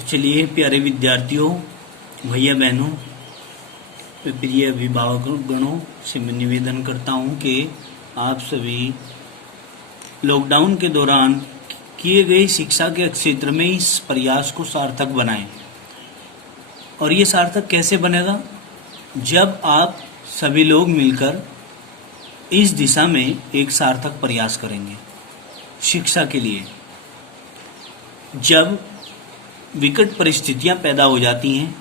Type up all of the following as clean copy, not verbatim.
तो चलिए प्यारे विद्यार्थियों, भैया बहनों, प्रिय अभिभावक गणों से मैं निवेदन करता हूं कि आप सभी लॉकडाउन के दौरान किए गए शिक्षा के क्षेत्र में इस प्रयास को सार्थक बनाएं। और ये सार्थक कैसे बनेगा? जब आप सभी लोग मिलकर इस दिशा में एक सार्थक प्रयास करेंगे शिक्षा के लिए। जब विकट परिस्थितियां पैदा हो जाती हैं,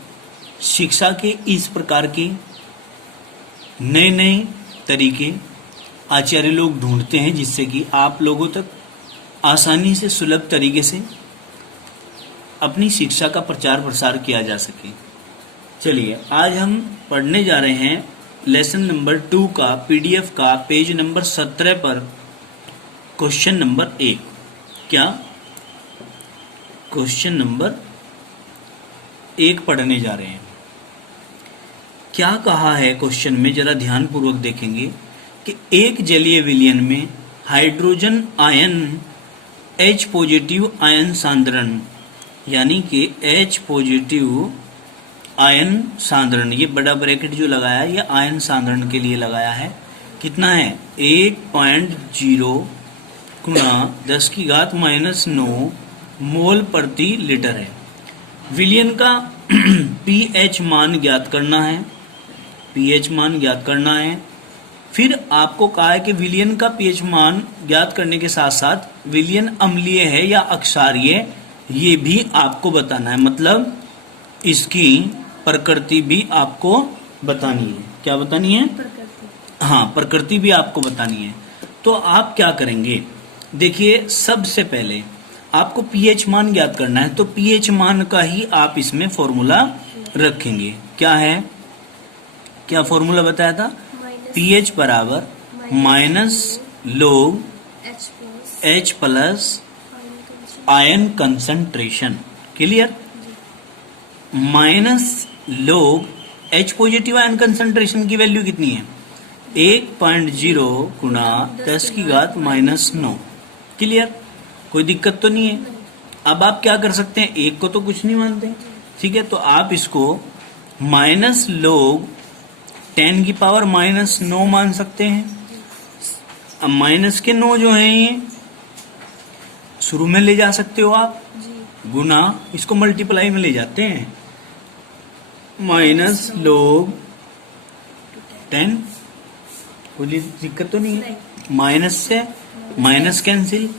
शिक्षा के इस प्रकार के नए नए तरीके आचार्य लोग ढूंढते हैं जिससे कि आप लोगों तक आसानी से सुलभ तरीके से अपनी शिक्षा का प्रचार प्रसार किया जा सके। चलिए आज हम पढ़ने जा रहे हैं लेसन नंबर 2 का पीडीएफ का पेज नंबर 17 पर क्वेश्चन नंबर 1। क्या क्वेश्चन नंबर 1 पढ़ने जा रहे हैं। क्या कहा है क्वेश्चन में, जरा ध्यान पूर्वक देखेंगे कि एक जलीय विलयन में hydrogen ion H positive ion सांद्रण, यानी कि H पॉजिटिव आयन सांद्रण, ये बड़ा ब्रैकेट जो लगाया है ये आयन सांद्रण के लिए लगाया है। कितना है? 1.0 गुणा 10⁻⁹ मोल प्रति लीटर है। विलयन का पीएच मान ज्ञात करना है। पीएच मान ज्ञात करना है। फिर आपको कहा है कि विलयन का पीएच मान ज्ञात करने के साथ साथ विलयन अम्लीय है या अक्षारीय, ये भी आपको बताना है। मतलब इसकी प्रकृति भी आपको बतानी है। क्या बतानी है? हाँ, प्रकृति भी आपको बतानी है। तो आप क्या करेंगे? देखिए, सबसे पहले आपको पीएच मान ज्ञात करना है, तो पीएच मान का ही आप इसमें फॉर्मूला रखेंगे। क्या है? क्या फॉर्मूला बताया था? पीएच बराबर minus log H plus ion concentration. Clear? Minus log H positive ion concentration की वैल्यू कितनी है? 1.0 गुणा 10⁻⁹। क्लियर? कोई दिक्कत तो नहीं है। अब आप क्या कर सकते हैं, एक को तो कुछ नहीं मानते, ठीक है, तो आप इसको माइनस log 10⁻⁹ मान सकते हैं। अब माइनस के 9 जो हैं ये शुरू में ले जा सकते हो आप, गुना इसको मल्टीप्लाई में ले जाते हैं, माइनस log 10। कोई दिक्कत तो नहीं है। माइनस से माइनस कैंसिल।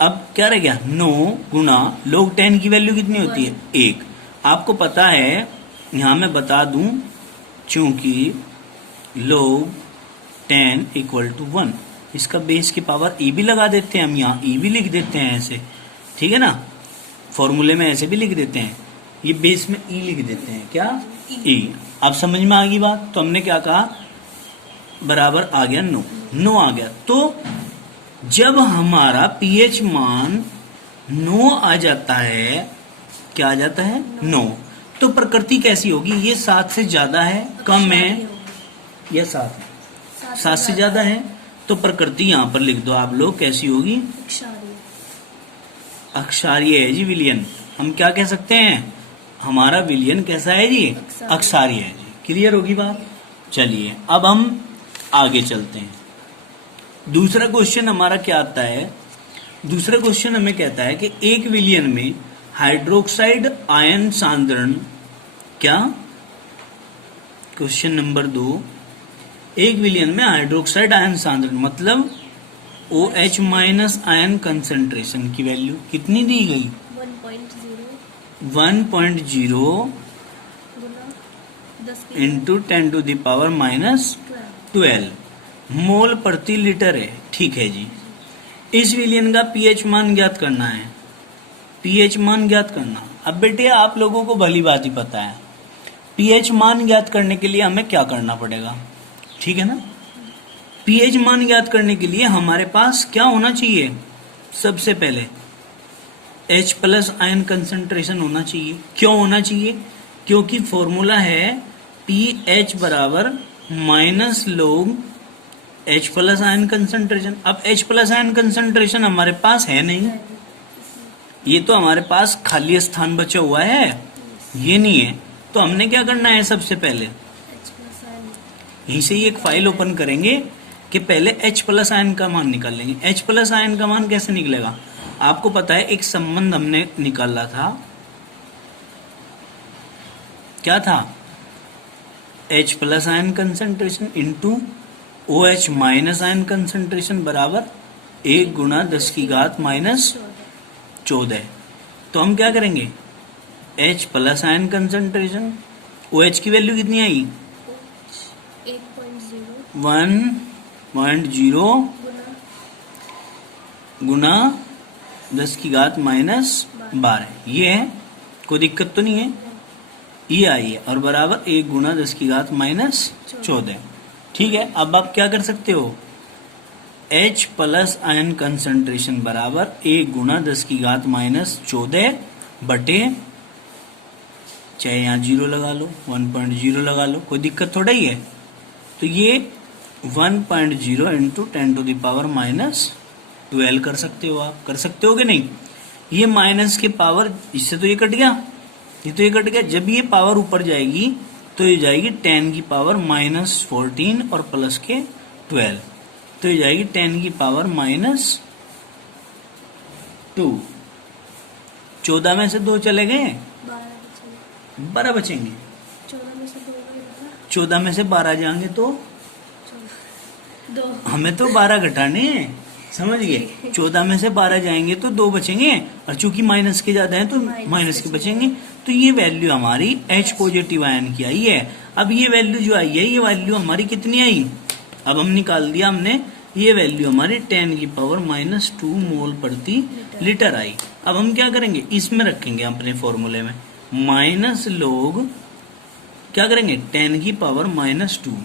अब क्या रह गया? 9 गुना log 10 की वैल्यू कितनी होती है? 1। आपको पता है, यहां मैं बता दूं, चूंकि log 10 = 1, इसका बेस की पावर e भी लगा देते हैं हम, यहाँ e भी लिख देते हैं ऐसे, ठीक है ना, फॉर्मूले में ऐसे भी लिख देते हैं, ये बेस में e लिख देते हैं। क्या? e। अब समझ में आ गई बात? तो हमने क्या कहा? बराबर आ गया 9 आ गया। तो जब हमारा पीएच मान 9 आ जाता है, क्या आ जाता है? 9, तो प्रकृति कैसी होगी? ये 7 से ज्यादा है, कम है, या 7 है? 7 से ज्यादा है, तो प्रकृति यहां पर लिख दो आप लोग, कैसी होगी? अक्षारीय है जी विलयन। हम क्या कह सकते हैं? हमारा विलयन कैसा है जी? अक्षारीय है जी। क्लियर होगी बात? चलिए अब हम आगे चलते हैं। दूसरा क्वेश्चन हमारा क्या आता है? दूसरा क्वेश्चन हमें कहता है कि एक विलयन में हाइड्रोक्साइड आयन सांद्रण, क्या? क्वेश्चन नंबर 2, एक विलयन में हाइड्रोक्साइड आयन सांद्रण मतलब OH माइनस आयन कंसंट्रेशन की वैल्यू कितनी दी गई? 1.0 इंटू 10⁻⁻12 मोल प्रति लीटर है। ठीक है जी। इस विलयन का पीएच मान ज्ञात करना है। पीएच मान ज्ञात करना। अब बेटे आप लोगों को भली बात ही पता है, पीएच मान ज्ञात करने के लिए हमें क्या करना पड़ेगा, ठीक है ना? पीएच मान ज्ञात करने के लिए हमारे पास क्या होना चाहिए? सबसे पहले H प्लस आयन कंसंट्रेशन होना चाहिए। क्यों होना चाहिए? क्योंकि फॉर्मूला है पीएच बराबर minus log H plus ion concentration. अब H प्लस आयन कंसंट्रेशन हमारे पास है नहीं, ये तो हमारे पास खाली स्थान बचा हुआ है, ये नहीं है। तो हमने क्या करना है, सबसे पहले यहीं से ही एक फाइल ओपन करेंगे कि पहले H प्लस आयन का मान निकाल लेंगे। H प्लस आयन का मान कैसे निकलेगा, आपको पता है एक संबंध हमने निकाला था, क्या था, H plus ion concentration into OH minus ion concentration बराबर 1 गुणा 10 की घात माइनस 14। तो हम क्या करेंगे, H plus ion concentration, OH की वैल्यू कितनी आई, 1.0 गुना 10 की घात माइनस 12, ये है, कोई दिक्कत तो नहीं है, ये आई है, और बराबर 1 गुना 10 की घात माइनस 14। ठीक है, अब आप क्या कर सकते हो, H प्लस आयन कंसंट्रेशन बराबर 1 गुना 10 की घात माइनस 14 बटे, चाहे यहाँ 0 लगा लो, 1.0 लगा लो, कोई दिक्कत थोड़ा ही है। तो ये 1.0 into 10 to the power minus 12 कर सकते हो, आप कर सकते हो कि नहीं। ये माइनस के पावर, इससे तो ये कट गया, ये तो ये कट गया, जब ये पावर ऊपर जाएगी तो ये जाएगी 10 की पावर माइनस 14 और प्लस के 12, तो ये जाएगी 10 की पावर माइनस 2। 14 में से 2 चले गए, 12 बचेंगे, 14 में से 12 जाएंगे तो 2, हमें तो 12 घटाने हैं, समझ गए। 14 में से 12 जाएंगे तो 2 बचेंगे, और चूंकि माइनस के ज्यादा है तो माइनस के बचेंगे। तो ये वैल्यू हमारी H पॉजिटिव आयन की आई है। अब ये वैल्यू जो आई है, ये वैल्यू हमारी कितनी आई, अब हम निकाल दिया हमने, ये वैल्यू हमारी 10 की पावर माइनस 2 मोल प्रति लीटर आई। अब हम क्या करेंगे, इसमें रखेंगे अपने फॉर्मूले में, माइनस लोग क्या करेंगे, 10 की पावर माइनस 2,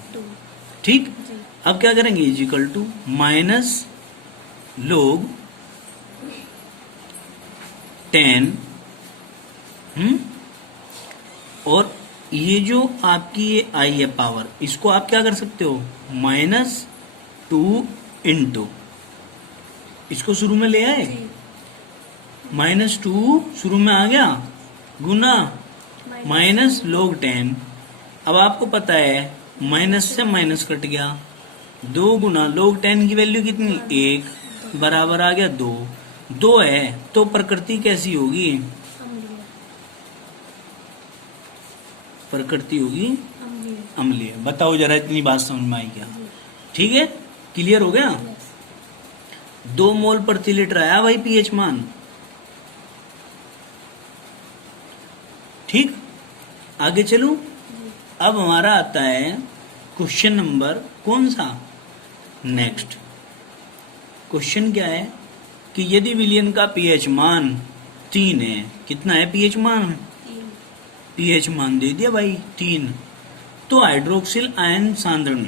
ठीक। अब क्या करेंगे, इजिकल टू माइनस लोग 10, और ये जो आपकी ये आई है पावर, इसको आप क्या कर सकते हो, माइनस 2 इंटू, इसको शुरू में ले आए, माइनस 2 शुरू में आ गया, गुना माइनस लोग 10। अब आपको पता है माइनस से माइनस कट गया, 2 गुना लोग 10 की वैल्यू कितनी, 1 बराबर आ गया 2 है, तो प्रकृति कैसी होगी, प्रकृति होगी अम्लीय। बताओ जरा, इतनी बात समझ में आई क्या, ठीक है, क्लियर हो गया। 2 मोल प्रति लीटर आया भाई पीएच मान, ठीक। आगे चलूं, अब हमारा आता है क्वेश्चन नंबर कौन सा, नेक्स्ट क्वेश्चन क्या है कि यदि विलयन का पीएच मान 3 है, कितना है पीएच मान, पीएच मान दे दिया भाई 3, तो हाइड्रोक्सिल आयन सांद्रण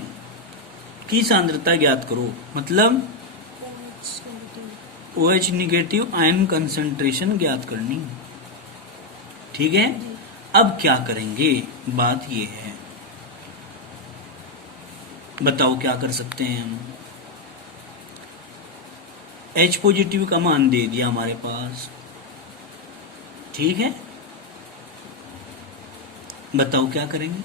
की सांद्रता ज्ञात करो, मतलब OH निगेटिव आयन कंसंट्रेशन ज्ञात करनी, ठीक है। अब क्या करेंगे, बात ये है, बताओ क्या कर सकते हैं हम। H पॉजिटिव का मान दे दिया हमारे पास, ठीक है, बताओ क्या करेंगे।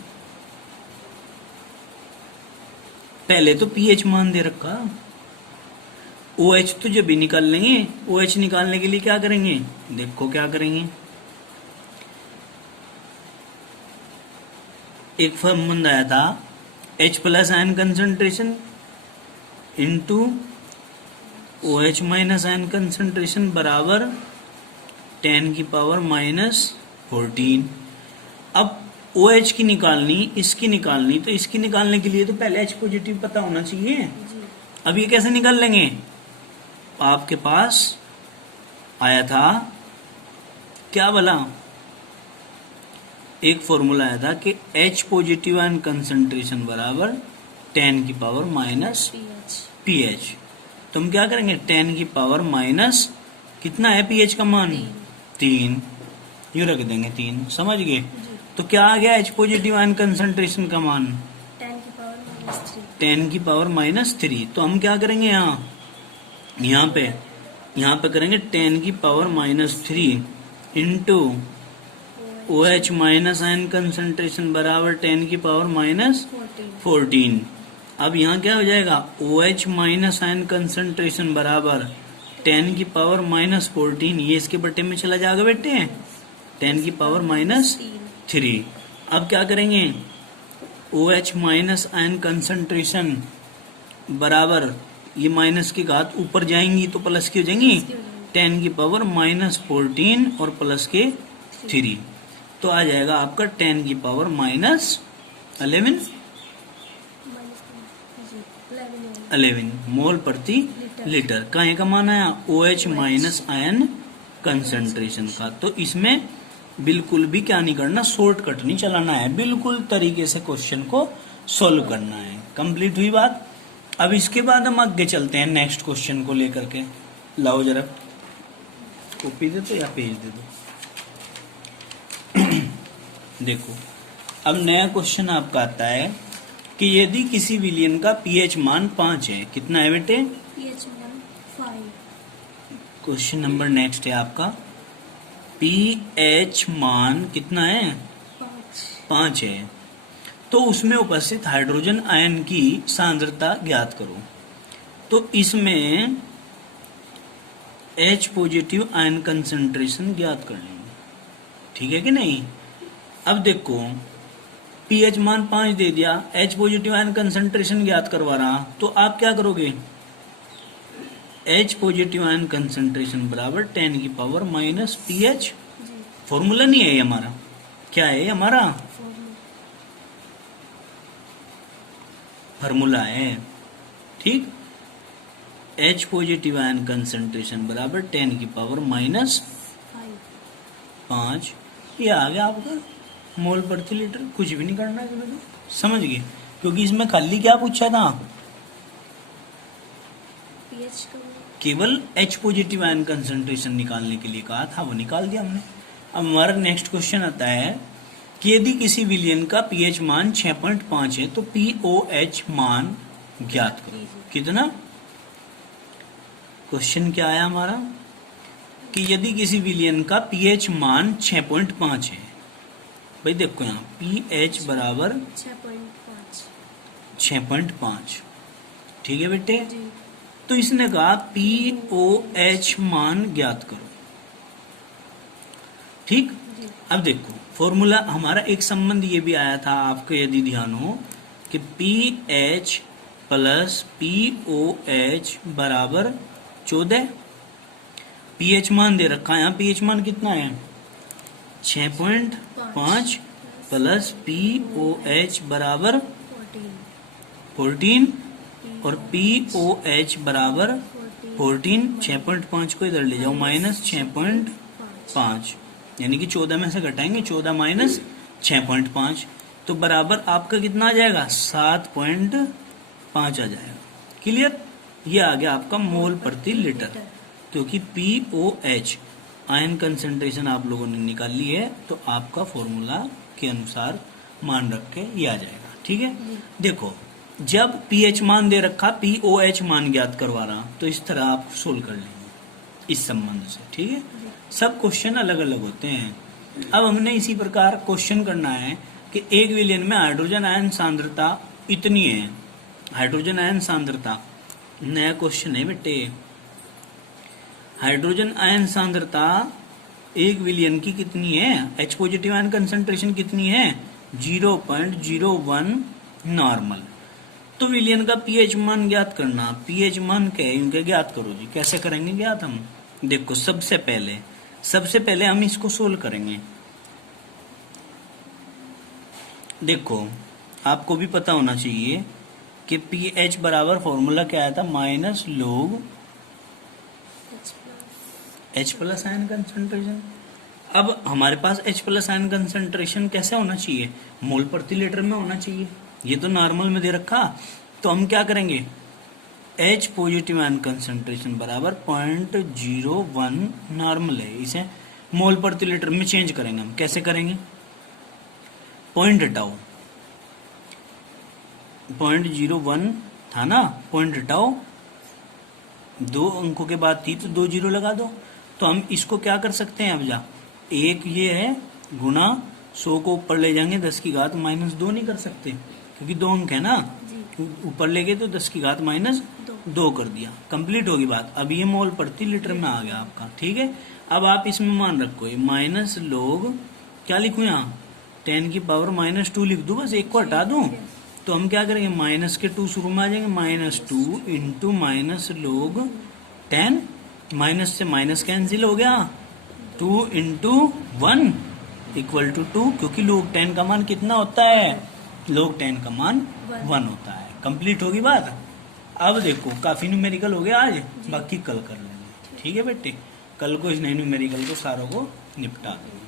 पहले तो पीएच मान दे रखा, OH तो जब भी निकाल लेंगे, OH निकालने के लिए क्या करेंगे, देखो क्या करेंगे, एक संबंध आया था, H plus ion concentration into OH minus ion concentration बराबर 10 की पावर माइनस 14। अब OH की निकालनी, इसकी निकालनी, तो इसकी निकालने के लिए तो पहले H पॉजिटिव पता होना चाहिए। अब ये कैसे निकाल लेंगे, आपके पास आया था क्या भला, एक फॉर्मूला आया था कि H पॉजिटिव आयन कंसंट्रेशन बराबर 10 की पावर माइनस pH। तो हम क्या करेंगे, 10 की पावर माइनस कितना है pH का मान, 3, ये रख देंगे 3, समझ गए। तो क्या आ गया H पॉजिटिव आयन कंसंट्रेशन का मान, 10 की पावर माइनस 3। तो हम क्या करेंगे, यहाँ पे यहाँ पे करेंगे 10 की power -3 into OH minus ion concentration बराबर 10 की पावर -14। अब यहाँ क्या हो जाएगा, OH माइनस आयन कंसंट्रेशन बराबर 10 की पावर -14, ये इसके बट्टे में चला जाएगा बेटे, 10 की पावर -3। अब क्या करेंगे, OH माइनस आयन कंसंट्रेशन बराबर, ये माइनस की घात ऊपर जाएंगी तो प्लस की हो जाएंगी, 10 की पावर -14 और प्लस के 3, तो आ जाएगा आपका 10 की पावर -11 मोल प्रति लीटर। काहे का मान आया, OH माइनस आयन कंसंट्रेशन का। तो इसमें बिल्कुल भी क्या नहीं करना, शॉर्टकट नहीं चलाना है, बिल्कुल तरीके से क्वेश्चन को सॉल्व करना है। कंप्लीट हुई बात। अब इसके बाद हम आगे चलते हैं नेक्स्ट क्वेश्चन को लेकर के। लाओ जरा कॉपी दे दो या पेज दे दो। देखो अब नया क्वेश्चन आपका आता है कि यदि किसी विलयन का पीएच मान 5 है, कितना है बेटे, पीएच मान 5। क्वेश्चन नंबर नेक्स्ट है आपका, पीएच मान कितना है, 5 है, तो उसमें उपस्थित हाइड्रोजन आयन की सांद्रता ज्ञात करो। तो इसमें H पॉजिटिव आयन कंसंट्रेशन ज्ञात कर लेंगे, ठीक है कि नहीं। अब देखो पीएच मान 5 दे दिया, H पॉजिटिव आयन कंसंट्रेशन ज्ञात करवा रहा, तो आप क्या करोगे, H पॉजिटिव आयन कंसंट्रेशन बराबर 10 की पावर माइनस पीएच, फॉर्मूला नहीं है ये हमारा, क्या है हमारा फार्मूला है, ठीक। H पॉजिटिव आयन कंसंट्रेशन बराबर 10 की पावर -5, ये आ गया आपका मोल प्रति लीटर। कुछ भी नहीं करना है इसमें, तो समझ गए, क्योंकि इसमें खाली क्या पूछा था, पीएच केवल H पॉजिटिव आयन कंसंट्रेशन निकालने के लिए कहा था, वो निकाल दिया हमने। अब हमारा नेक्स्ट क्वेश्चन आता है कि यदि किसी विलयन का पीएच मान 6.5 है तो पीओएच मान ज्ञात करो। कितना, क्वेश्चन क्या आया हमारा कि यदि किसी विलयन का पीएच मान 6.5 है, भाई देखो यहाँ पीएच बराबर 6.5, ठीक है बेटे। तो इसने कहा पीओएच मान ज्ञात करो, ठीक। अब देखो फॉर्मूला हमारा एक संबंध ये भी आया था आपको, यदि ध्यान हो, कि पीएच प्लस पीओएच बराबर 14। पीएच मान दे रखा है, यहाँ पीएच मान कितना है 6.5 प्लस पीओएच बराबर 14 और पीओएच बराबर 14। 6.5 को इधर ले जाओ, माइनस 6.5, यानी कि 14 में से घटाएंगे, 14 माइनस 6.5, तो बराबर आपका कितना आ जाएगा 7.5 आ जाएगा। क्लियर, ये आ गया आपका मोल प्रति लीटर, क्योंकि पीओएच आयन कंसंट्रेशन आप लोगों ने निकाल ली है, तो आपका फॉर्मूला के अनुसार मान रख के ये आ जाएगा, ठीक है। देखो जब पीएच मान दे रखा, पीओएच मान ज्ञात करवा रहा, तो इस तरह आप सोल्व कर लेंगे इस संबंध से, ठीक है। सब क्वेश्चन अलग अलग होते हैं। अब हमने इसी प्रकार क्वेश्चन करना है कि एक विलयन में हाइड्रोजन आयन सांद्रता इतनी है, हाइड्रोजन आयन सांद्रता, नया क्वेश्चन है बेटे, हाइड्रोजन आयन सांद्रता एक विलयन की कितनी है, H पॉजिटिव आयन कंसंट्रेशन कितनी है 0.01 नॉर्मल। तो विलयन का पीएच मान ज्ञात करना, पीएच मान क्या है इनके ज्ञात करो जी। कैसे करेंगे ज्ञात हम, देखो सबसे पहले हम इसको सोल्व करेंगे। देखो आपको भी पता होना चाहिए कि पीएच बराबर फॉर्मूला क्या आया था, माइनस लोग H प्लस आयन कंसंट्रेशन। अब हमारे पास H प्लस आयन कंसंट्रेशन कैसे होना चाहिए, मोल प्रति लीटर में होना चाहिए, ये तो नॉर्मल में दे रखा। तो हम क्या करेंगे, H पॉजिटिव आयन कंसंट्रेशन बराबर 0.01 नॉर्मल है, इसे मोल प्रति लीटर में चेंज करेंगे। हम कैसे करेंगे, पॉइंट हटाओ, 0.01 था ना, पॉइंट हटाओ 2 अंकों के बाद थी तो 2 जीरो लगा दो। तो हम इसको क्या कर सकते हैं अब जा, एक ये है गुना 100 को ऊपर ले जाएंगे 10 की घात माइनस 2 नहीं कर सकते क्योंकि 2 अंक है ना, जी ऊपर ले गए तो 10 की घात माइनस 2 कर दिया, कंप्लीट होगी बात। अब ये मोल प्रति लीटर में आ गया आपका, ठीक है। अब आप इसमें मान रखो ये माइनस लोग क्या लिखूं यहाँ 10 की पावर माइनस 2 लिख दूं, बस एक को हटा दूं। तो हम क्या करेंगे माइनस के 2 शुरू में आ जाएंगे, माइनस 2 इंटू माइनस लोग 10, माइनस से माइनस कैंसिल हो गया, 2 इंटू 1 इक्वल टू 2, क्योंकि लोग 10 का मान कितना होता है, लोग 10 का मान 1 होता है। कंप्लीट होगी बात। अब देखो काफी न्यूमेरिकल हो गया आज, बाकी कल कर लेंगे, ठीक है बेटे। कल को इस नए न्यूमेरिकल को सारों को निपटा देंगे।